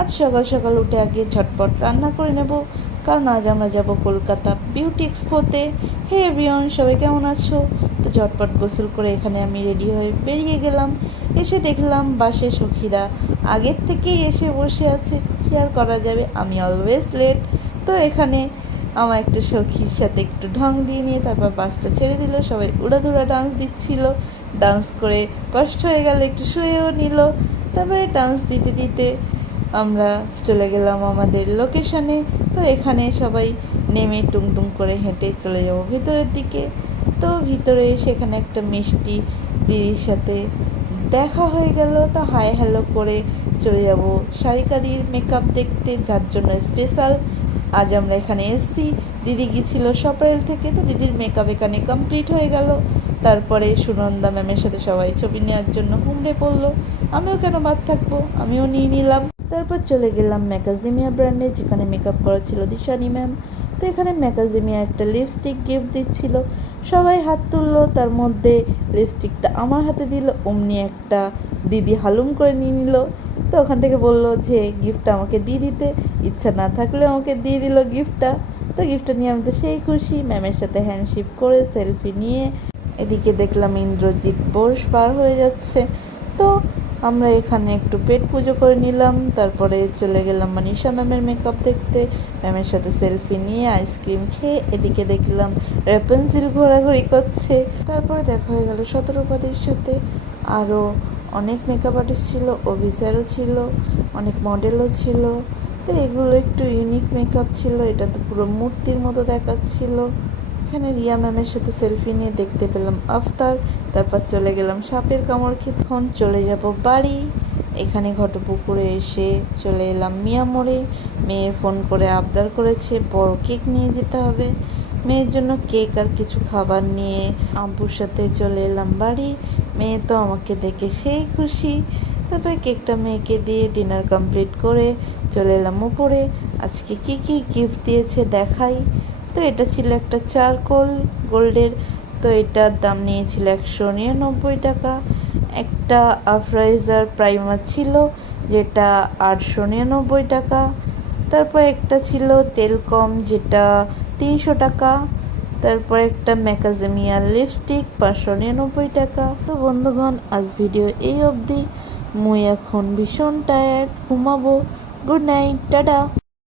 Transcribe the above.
আজ সকাল সকাল উঠে আগে ঝটপট রান্না করে নেব, কারণ আজ আমরা যাব কলকাতা বিউটি এক্সপোতে। হে এভরিওয়ান, সবাই কেমন আছো? তো ঝটপট গোসল করে এখানে আমি রেডি হয়ে বেরিয়ে গেলাম। এসে দেখলাম বাসে সখীরা আগের থেকেই এসে বসে আছে। কী আর করা যাবে, আমি অলওয়েজ লেট। তো এখানে আমার একটা সখীর সাথে একটু ঢং দিয়ে নিয়ে তারপর বাসটা ছেড়ে দিল। সবাই উড়াধুরা ডান্স দিচ্ছিল। ডান্স করে কষ্ট হয়ে গেল, একটু শুয়েও নিল। তারপরে ডান্স দিতে দিতে আমরা চলে গেলাম আমাদের লোকেশানে। তো এখানে সবাই নেমে টুংটুং করে হেঁটে চলে যাব ভিতরের দিকে। তো ভিতরে সেখানে একটা মিষ্টি দিদির সাথে দেখা হয়ে গেল। তো হাই হ্যালো করে চলে যাব সারিকাদির মেকআপ দেখতে, যার জন্য স্পেশাল আজ আমরা এখানে এসেছি। দিদি গিয়েছিল সপারেল থেকে, তো দিদির মেকআপ এখানে কমপ্লিট হয়ে গেল। তারপরে সুনন্দা ম্যামের সাথে সবাই ছবি নেওয়ার জন্য হুমড়ে পড়লো। আমিও কেন বাদ থাকবো, আমিও নিয়ে নিলাম। তারপর চলে গেলাম ম্যাকাজিমিয়া ব্র্যান্ডে, যেখানে মেকআপ করা ছিল দিশানি ম্যাম। তো এখানে ম্যাকাজিমিয়া একটা লিপস্টিক গিফট দিচ্ছিল। সবাই হাত তুললো, তার মধ্যে লিপস্টিকটা আমার হাতে দিল। অমনি একটা দিদি হালুম করে নিয়ে নিল। তো ওখান থেকে বললো যে গিফটটা আমাকে দিয়ে দিতে, ইচ্ছা না থাকলেও আমাকে দিয়ে দিল গিফটটা। তো গিফটটা নিয়ে আমি তো সেই খুশি। ম্যামের সাথে হ্যান্ডশেক করে সেলফি নিয়ে এদিকে দেখলাম ইন্দ্রজিৎ বোস পার হয়ে যাচ্ছে। তো আমরা এখানে একটু পেট পুজো করে নিলাম। তারপরে চলে গেলাম মনীষা ম্যামের মেকআপ দেখতে। ম্যামের সাথে সেলফি নিয়ে আইসক্রিম খেয়ে এদিকে দেখলাম রেপেন্সিল ঘোরাঘুরি করছে। তারপরে দেখা হয়ে গেল শতরূপাদের সাথে। আরও অনেক মেকআপ আর্টিস্ট ছিল, অভিসারও ছিল, অনেক মডেলও ছিল। তো এগুলো একটু ইউনিক মেকআপ ছিল, এটা তো পুরো মূর্তির মতো দেখাচ্ছিল। এখানে রিয়া ম্যামের সাথে সেলফি নিয়ে দেখতে পেলাম আফতার। তারপর চলে গেলাম সাপের কামড় খেতে। এখন চলে যাব বাড়ি। এখানে ঘটপুকুরে এসে চলে এলাম মিয়া মোড়ে। মেয়ে ফোন করে আবদার করেছে বড় কেক নিয়ে যেতে হবে। মেয়ের জন্য কেক আর কিছু খাবার নিয়ে আব্বুর সাথে চলে এলাম বাড়ি। মেয়ে তো আমাকে দেখে সেই খুশি। তারপরে কেকটা মেয়েকে দিয়ে ডিনার কমপ্লিট করে চলে এলাম উপরে। আজকে কি কি গিফট দিয়েছে দেখাই। তো এটা ছিল একটা চারকোল গোল্ডের। তো এটার দাম নিয়েছিল 199 টাকা। একটা আফরাইজার প্রাইমার ছিল, যেটা 899 টাকা। তারপর একটা ছিল টেলকম, যেটা 300 টাকা। তারপর একটা ম্যাকাজেমিয়া লিপস্টিক 599 টাকা। তো বন্ধুগণ, আজ ভিডিও এই অবধি। মুই এখন ভীষণ টায়ার্ড, ঘুমাবো। Good night, tata.